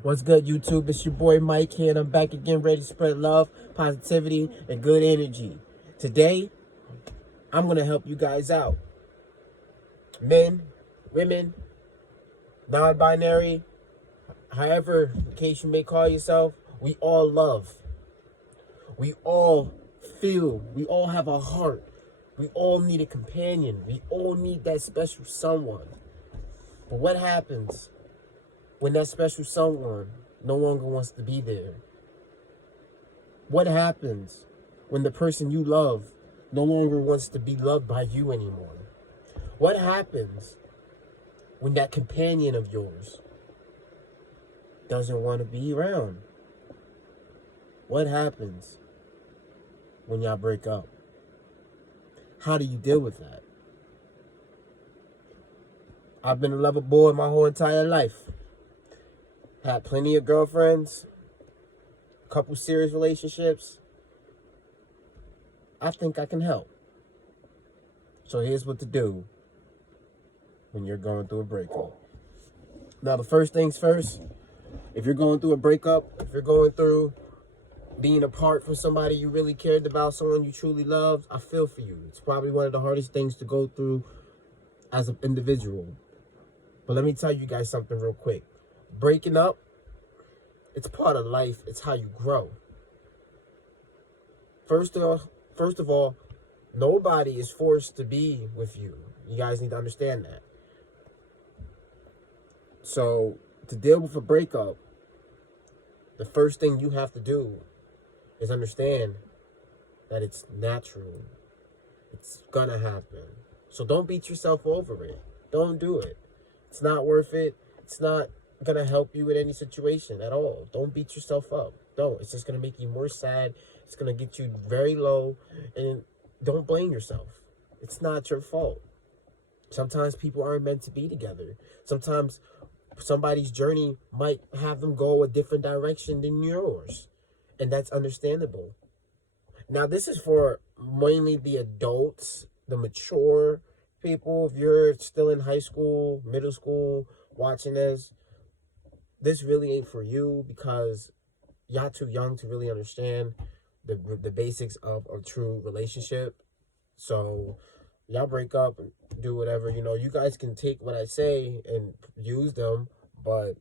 What's good, YouTube? It's your boy Mike here, and I'm back again, ready to spread love, positivity, and good energy. Today, I'm going to help you guys out. Men, women, non-binary, however in case you may call yourself, we all love. We all feel. We all have a heart. We all need a companion. We all need that special someone. But what happens when that special someone no longer wants to be there? What happens when the person you love no longer wants to be loved by you anymore? What happens when that companion of yours doesn't want to be around? What happens when y'all break up? How do you deal with that? I've been a lover boy my whole entire life. Had plenty of girlfriends, a couple serious relationships. I think I can help. So here's what to do when you're going through a breakup. Now, the first things first, if you're going through a breakup, if you're going through being apart from somebody you really cared about, someone you truly loved, I feel for you. It's probably one of the hardest things to go through as an individual. But let me tell you guys something real quick. Breaking up, it's part of life. It's how you grow. First of all, nobody is forced to be with you. You guys need to understand that. So, to deal with a breakup, the first thing you have to do is understand that it's natural. It's gonna happen. So don't beat yourself over it. Don't do it. It's not worth it. It's not gonna help you in any situation at all. Don't beat yourself up. Don't. It's just gonna make you more sad. It's gonna get you very low. And don't blame yourself. It's not your fault. Sometimes people aren't meant to be together. Sometimes somebody's journey might have them go a different direction than yours. And that's understandable. Now, this is for mainly the adults, the mature people. If you're still in high school, middle school, watching this really ain't for you, because y'all too young to really understand the basics of a true relationship. So y'all break up and do whatever. You guys can take what I say and use them, but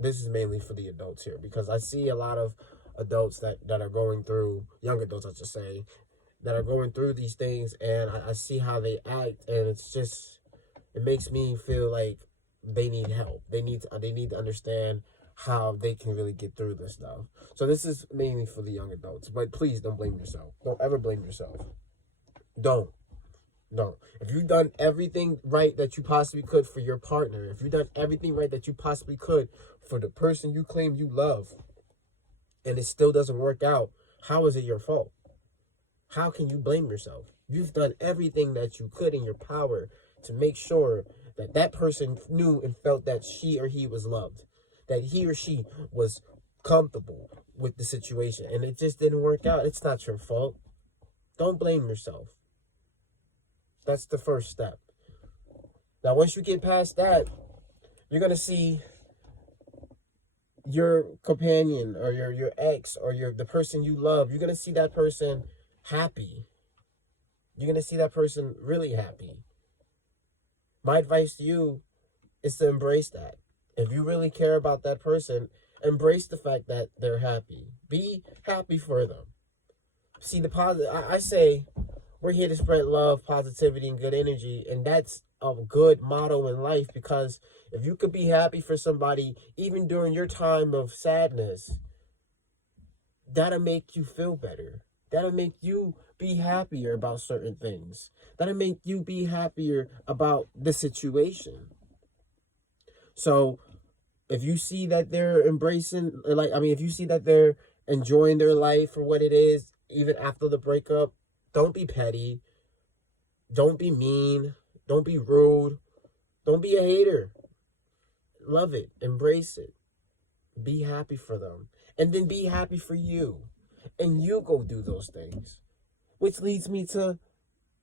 this is mainly for the adults here, because I see a lot of adults that are going through, young adults, I should say, that are going through these things, and I see how they act, and it makes me feel like they need help. They need to understand how they can really get through this stuff. So this is mainly for the young adults, but please don't blame yourself. Don't ever blame yourself. Don't. If you've done everything right that you possibly could for your partner, if you've done everything right that you possibly could for the person you claim you love, and it still doesn't work out, how is it your fault? How can you blame yourself? You've done everything that you could in your power to make sure that that person knew and felt that she or he was loved, that he or she was comfortable with the situation, and it just didn't work out. It's not your fault. Don't blame yourself. That's the first step. Now, once you get past that, you're going to see your companion or your ex or the person you love. You're going to see that person happy. You're going to see that person really happy. My advice to you is to embrace that. If you really care about that person, embrace the fact that they're happy. Be happy for them. See, the positive, I say, we're here to spread love, positivity, and good energy, and that's a good motto in life, because if you could be happy for somebody even during your time of sadness, that'll make you feel better. That'll make you be happier about certain things. That'll make you be happier about the situation. So if you see that they're if you see that they're enjoying their life for what it is, even after the breakup, don't be petty. Don't be mean. Don't be rude. Don't be a hater. Love it. Embrace it. Be happy for them. And then be happy for you. And you go do those things. Which leads me to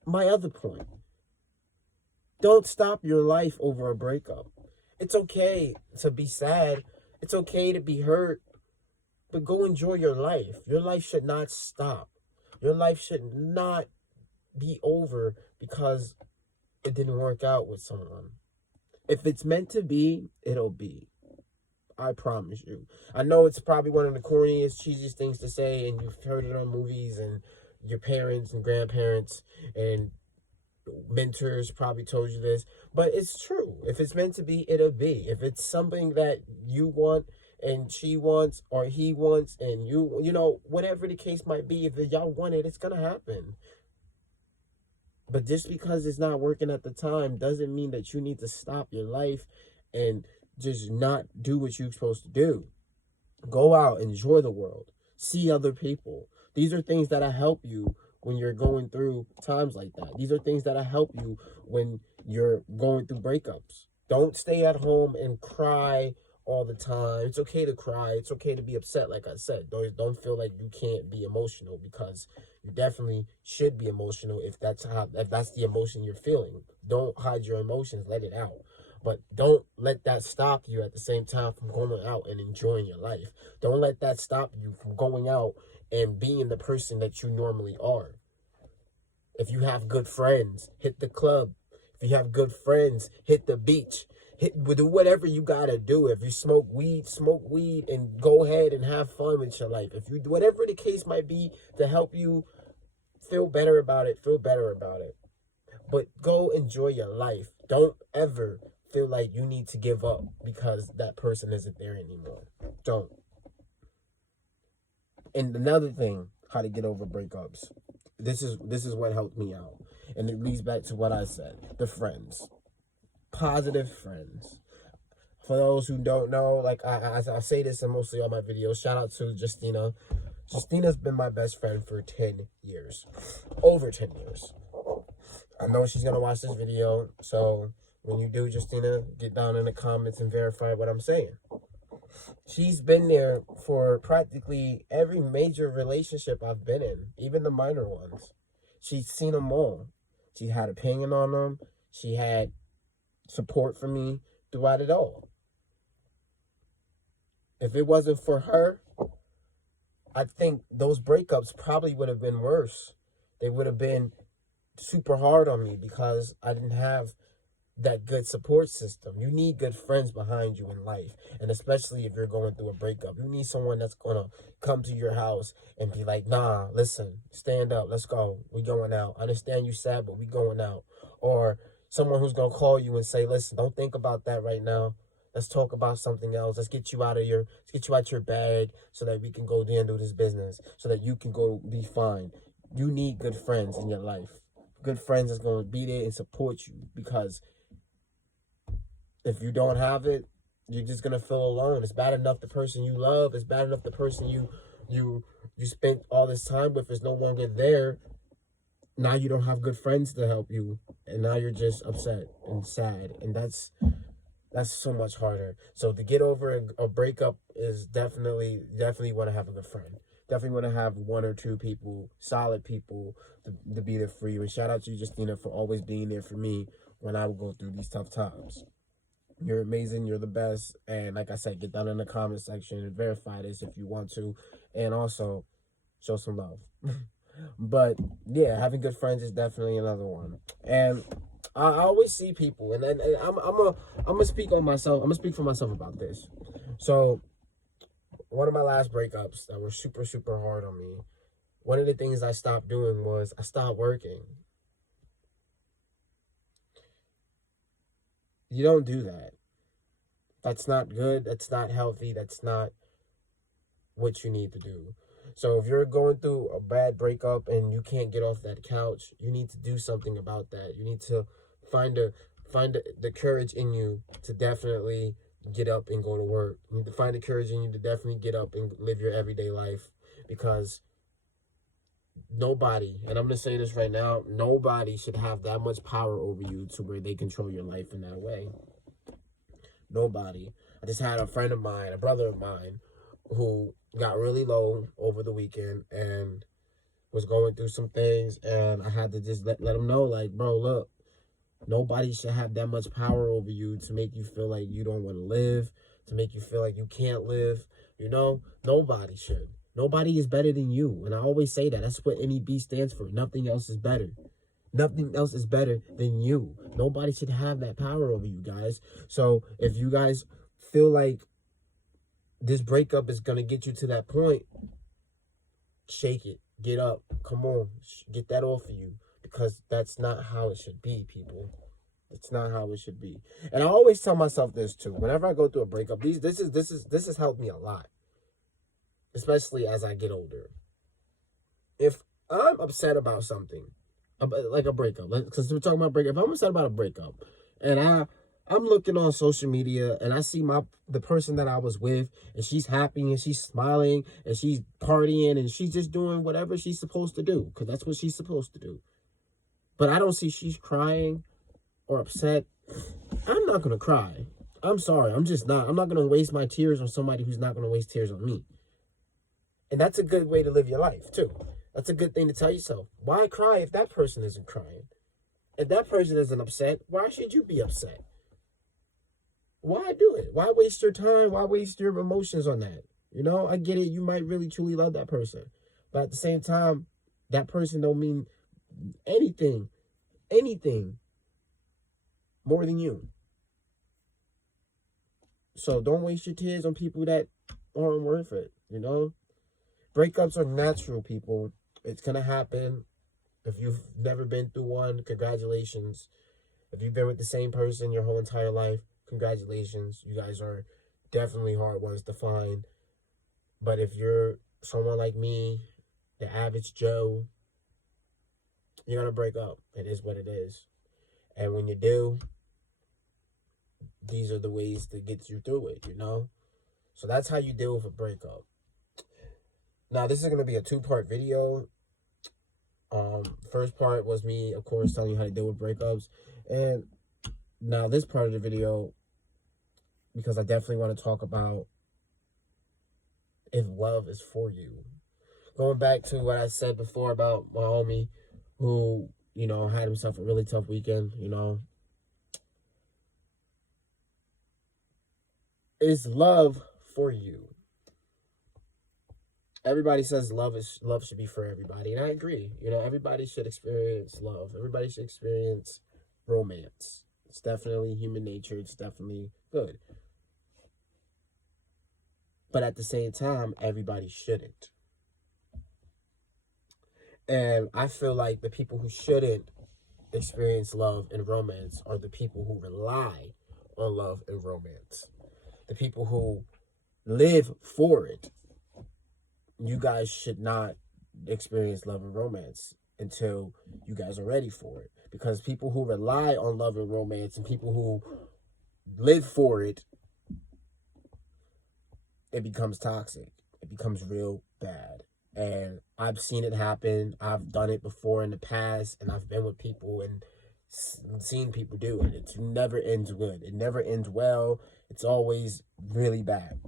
my other point. Don't stop your life over a breakup. It's okay to be sad. It's okay to be hurt, but go enjoy your life. Your life should not stop. Your life should not be over because it didn't work out with someone. If it's meant to be, it'll be. I promise you. I know it's probably one of the corniest, cheesiest things to say, and you've heard it on movies, and your parents and grandparents and mentors probably told you this, but it's true. If it's meant to be, it'll be. If it's something that you want and she wants or he wants and you know, whatever the case might be, if y'all want it, it's gonna happen. But just because it's not working at the time doesn't mean that you need to stop your life and just not do what you're supposed to do. Go out, enjoy the world, see other people. These are things that help you when you're going through times like that. These are things that help you when you're going through breakups. Don't stay at home and cry all the time. It's okay to cry. It's okay to be upset, like I said. Don't feel like you can't be emotional, because you definitely should be emotional if that's the emotion you're feeling. Don't hide your emotions. Let it out. But don't let that stop you at the same time from going out and enjoying your life. Don't let that stop you from going out and being the person that you normally are. If you have good friends, hit the club. If you have good friends, hit the beach. Do whatever you gotta do. If you smoke weed and go ahead and have fun with your life. If you do whatever the case might be to help you feel better about it, feel better about it. But go enjoy your life. Don't ever feel like you need to give up because that person isn't there anymore. Don't. And another thing, how to get over breakups. This is what helped me out. And it leads back to what I said. The friends. Positive friends. For those who don't know, like I say this in mostly all my videos, shout out to Justina. Justina's been my best friend for 10 years. Over 10 years. I know she's going to watch this video, so when you do, Justina, get down in the comments and verify what I'm saying. She's been there for practically every major relationship I've been in, even the minor ones. She's seen them all. She had opinion on them. She had support for me throughout it all. If it wasn't for her, I think those breakups probably would have been worse. They would have been super hard on me because I didn't have that good support system. You need good friends behind you in life, and especially if you're going through a breakup, you need someone that's gonna come to your house and be like, nah, listen, stand up, let's go, we going out. I understand you sad, but we going out. Or someone who's gonna call you and say, listen, don't think about that right now, let's talk about something else. Let's get you out your bag so that we can go handle this business, so that you can go be fine. You need good friends in your life. Good friends that's going to be there and support you, because if you don't have it, you're just going to feel alone. It's bad enough the person you love, it's bad enough the person you spent all this time with is no longer there. Now you don't have good friends to help you, and now you're just upset and sad, and that's so much harder. So to get over a breakup is definitely want to have a good friend. Definitely want to have one or two people, solid people, to be there for you. And shout out to you, Justina, for always being there for me when I would go through these tough times. You're amazing. You're the best. And like I said, get down in the comment section and verify this if you want to. And also show some love. But yeah, having good friends is definitely another one. And I always see people, and I'm gonna speak on myself. I'm gonna speak for myself about this. So one of my last breakups that were super, super hard on me, one of the things I stopped doing was I stopped working. You don't do that. That's not good. That's not healthy. That's not what you need to do. So if you're going through a bad breakup and you can't get off that couch, you need to do something about that. You need to find the courage in you to definitely get up and go to work. You need to find the courage in you to definitely get up and live your everyday life, because nobody, and I'm going to say this right now, nobody should have that much power over you to where they control your life in that way. Nobody. I just had a friend of mine, a brother of mine, who got really low over the weekend and was going through some things, and I had to just let him know, like, bro, look, nobody should have that much power over you to make you feel like you don't want to live, to make you feel like you can't live. Nobody should. Nobody is better than you. And I always say that. That's what NEB stands for. Nothing else is better. Nothing else is better than you. Nobody should have that power over you guys. So if you guys feel like this breakup is going to get you to that point, shake it. Get up. Come on. Get that off of you. Because that's not how it should be, people. It's not how it should be. And I always tell myself this too. Whenever I go through a breakup, this has helped me a lot. Especially as I get older. If I'm upset about something, like a breakup, because we're talking about breakup. If I'm upset about a breakup, and I'm looking on social media and I see the person that I was with, and she's happy and she's smiling and she's partying and she's just doing whatever she's supposed to do, because that's what she's supposed to do. But I don't see she's crying or upset. I'm not gonna cry. I'm sorry. I'm just not. I'm not gonna waste my tears on somebody who's not gonna waste tears on me. And that's a good way to live your life, too. That's a good thing to tell yourself. Why cry if that person isn't crying? If that person isn't upset, why should you be upset? Why do it? Why waste your time? Why waste your emotions on that? I get it. You might really, truly love that person. But at the same time, that person don't mean anything more than you. So don't waste your tears on people that aren't worth it, Breakups are natural, people. It's going to happen. If you've never been through one, congratulations. If you've been with the same person your whole entire life, congratulations. You guys are definitely hard ones to find. But if you're someone like me, the average Joe, you're going to break up. It is what it is. And when you do, these are the ways to get you through it, So that's how you deal with a breakup. Now, this is going to be a 2-part video. First part was me, of course, telling you how to deal with breakups. And now this part of the video, because I definitely want to talk about if love is for you. Going back to what I said before about my homie who, had himself a really tough weekend, Is love for you? Everybody says love should be for everybody, and I agree. Everybody should experience love. Everybody should experience romance. It's definitely human nature. It's definitely good. But at the same time, everybody shouldn't. And I feel like the people who shouldn't experience love and romance are the people who rely on love and romance. The people who live for it. You guys should not experience love and romance until you guys are ready for it. Because people who rely on love and romance and people who live for it, it becomes toxic. It becomes real bad. And I've seen it happen. I've done it before in the past, and I've been with people and seen people do it. It never ends good. It never ends well. It's always really bad.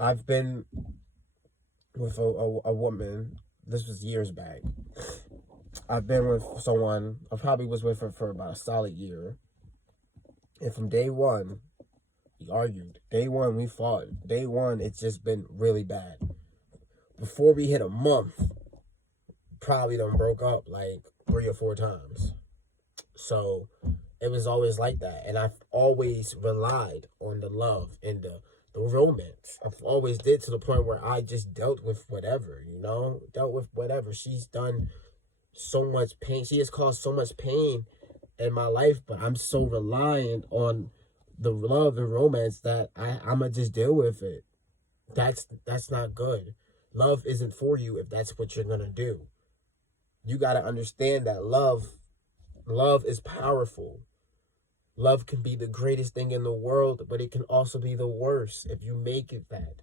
I've been with a woman. This was years back. I've been with someone. I probably was with her for about a solid year. And from day one, we argued. Day one, we fought. Day one, it's just been really bad. Before we hit a month, probably done broke up like 3 or 4 times. So it was always like that. And I've always relied on the love and the romance. I've always did, to the point where I just dealt with whatever, dealt with whatever. She's done so much pain. She has caused so much pain in my life, but I'm so reliant on the love and romance that I'ma just deal with it. That's not good. Love isn't for you if that's what you're gonna do. You gotta understand that love is powerful. Love can be the greatest thing in the world, but it can also be the worst if you make it that.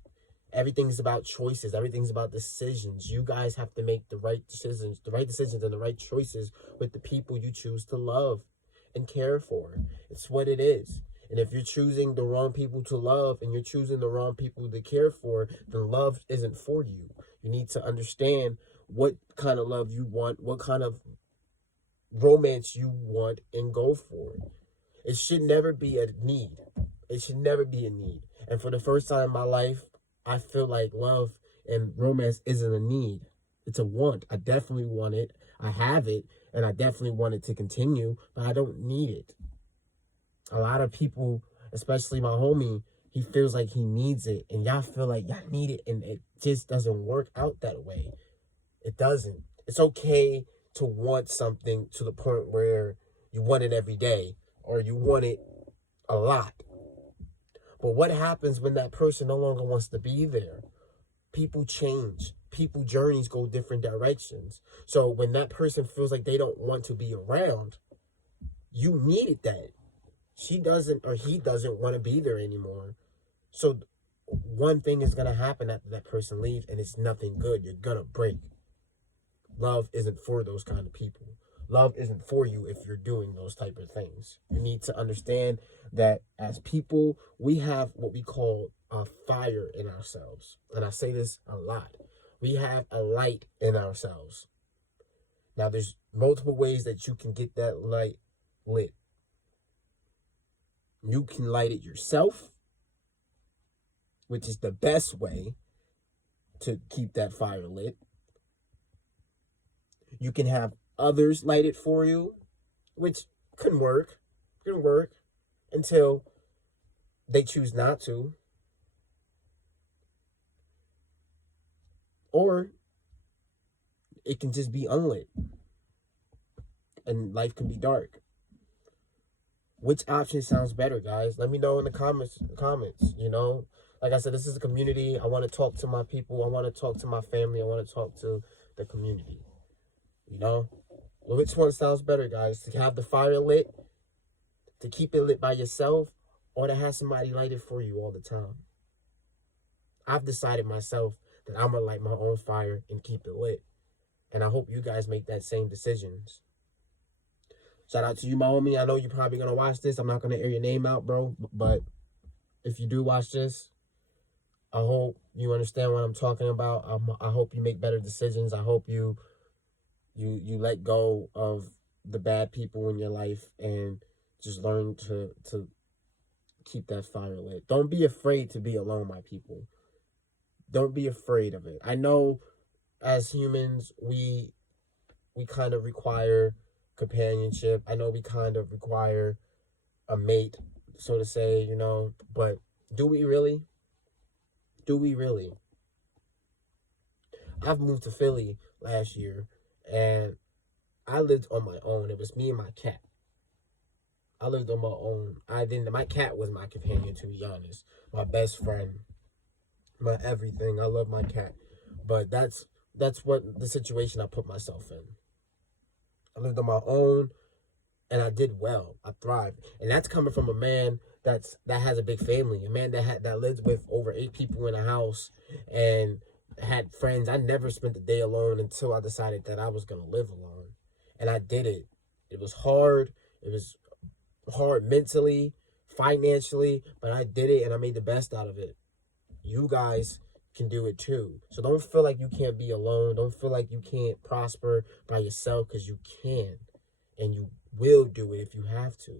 Everything's about choices. Everything's about decisions. You guys have to make the right decisions and the right choices with the people you choose to love and care for. It's what it is. And if you're choosing the wrong people to love and you're choosing the wrong people to care for, then love isn't for you. You need to understand what kind of love you want, what kind of romance you want, and go for it. It should never be a need. It should never be a need. And for the first time in my life, I feel like love and romance isn't a need. It's a want. I definitely want it. I have it, and I definitely want it to continue, but I don't need it. A lot of people, especially my homie, he feels like he needs it, and y'all feel like y'all need it, and it just doesn't work out that way. It doesn't. It's okay to want something to the point where you want it every day, or you want it a lot. But what happens when that person no longer wants to be there? People change. People journeys go different directions. So when that person feels like they don't want to be around, you needed that. She doesn't or he doesn't want to be there anymore. So one thing is going to happen after that person leaves, and it's nothing good. You're going to break. Love isn't for those kind of people. Love isn't for you if you're doing those type of things. You need to understand that as people, we have what we call a fire in ourselves. And I say this a lot. We have a light in ourselves. Now, there's multiple ways that you can get that light lit. You can light it yourself, which is the best way to keep that fire lit. You can have others light it for you, which can work until they choose not to. Or it can just be unlit and life can be dark. Which option sounds better, guys? Let me know in the comments, you know? Like I said, this is a community. I want to talk to my people. I want to talk to my family. I want to talk to the community. You know? Which one sounds better, guys? To have the fire lit, to keep it lit by yourself, or to have somebody light it for you all the time? I've decided myself that I'm going to light my own fire and keep it lit. And I hope you guys make that same decisions. Shout out to you, my homie. I know you're probably going to watch this. I'm not going to air your name out, bro. But if you do watch this, I hope you understand what I'm talking about. I hope you make better decisions. I hope you let go of the bad people in your life and just learn to keep that fire lit. Don't be afraid to be alone, my people. Don't be afraid of it. I know as humans, we kind of require companionship. I know we kind of require a mate, so to say, you know, but do we really? Do we really? I've moved to Philly last year, and I lived on my own. It was me and my cat. I lived on my own. My cat was my companion, to be honest. My best friend. My everything. I love my cat. But that's what the situation I put myself in. I lived on my own, and I did well. I thrived. And that's coming from a man that has a big family. A man that lives with over 8 people in a house and had friends. I never spent a day alone until I decided that I was going to live alone. And I did it. It was hard. It was hard mentally, financially, but I did it and I made the best out of it. You guys can do it too. So don't feel like you can't be alone. Don't feel like you can't prosper by yourself, because you can. And you will do it if you have to.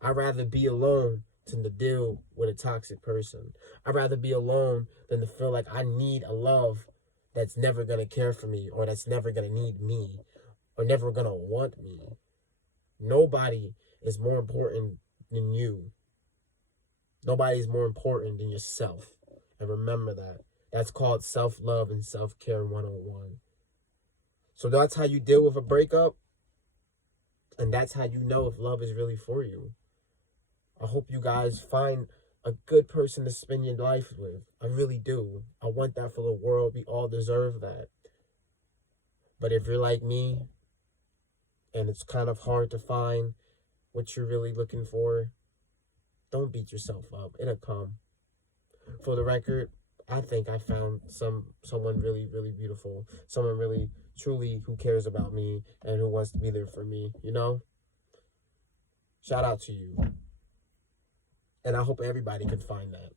I'd rather be alone than to deal with a toxic person. I'd rather be alone than to feel like I need a love that's never going to care for me, or that's never going to need me, or never going to want me. Nobody is more important than you. Nobody is more important than yourself. And remember that. That's called self-love and self-care 101. So that's how you deal with a breakup. And that's how you know if love is really for you. I hope you guys find a good person to spend your life with. I really do. I want that for the world. We all deserve that. But if you're like me, and it's kind of hard to find what you're really looking for, don't beat yourself up. It'll come. For the record, I think I found someone really, really beautiful. Someone really, truly who cares about me and who wants to be there for me, you know? Shout out to you. And I hope everybody can find that.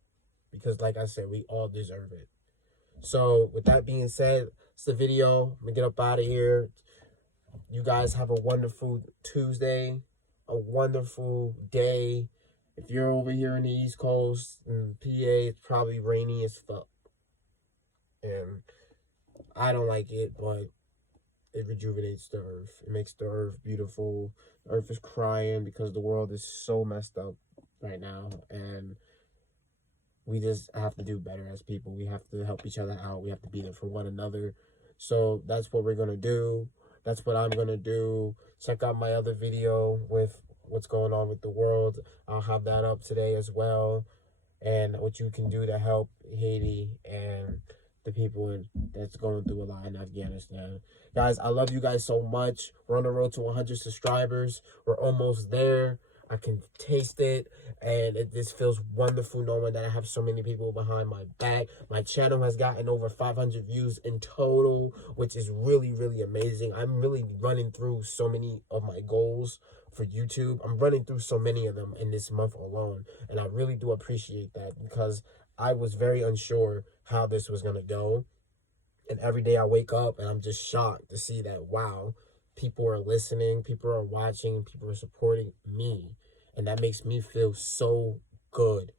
Because like I said, we all deserve it. So with that being said, it's the video. I'm going to get up out of here. You guys have a wonderful Tuesday. A wonderful day. If you're over here in the East Coast, in PA, it's probably rainy as fuck. And I don't like it, but it rejuvenates the earth. It makes the earth beautiful. The earth is crying because the world is so messed up right now. And we just have to do better as people. We have to help each other out. We have to be there for one another. So that's what we're going to do. That's what I'm going to do. Check out my other video with what's going on with the world. I'll have that up today as well. And what you can do to help Haiti and the people that's going through a lot in Afghanistan. Guys, I love you guys so much. We're on the road to 100 subscribers. We're almost there. I can taste it, and it just feels wonderful knowing that I have so many people behind my back. My channel has gotten over 500 views in total, which is really, really amazing. I'm really running through so many of my goals for YouTube. I'm running through so many of them in this month alone, and I really do appreciate that because I was very unsure how this was going to go. And every day I wake up and I'm just shocked to see that, wow, people are listening, people are watching, people are supporting me. And that makes me feel so good.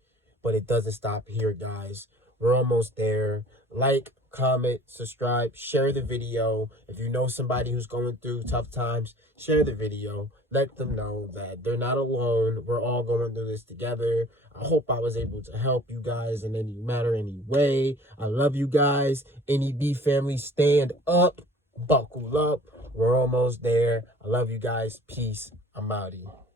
But it doesn't stop here, guys. We're almost there. Like, comment, subscribe, share the video. If you know somebody who's going through tough times, share the video. Let them know that they're not alone. We're all going through this together. I hope I was able to help you guys in any matter, any way. I love you guys. NEB family, stand up. Buckle up. We're almost there. I love you guys. Peace. I'm out of here.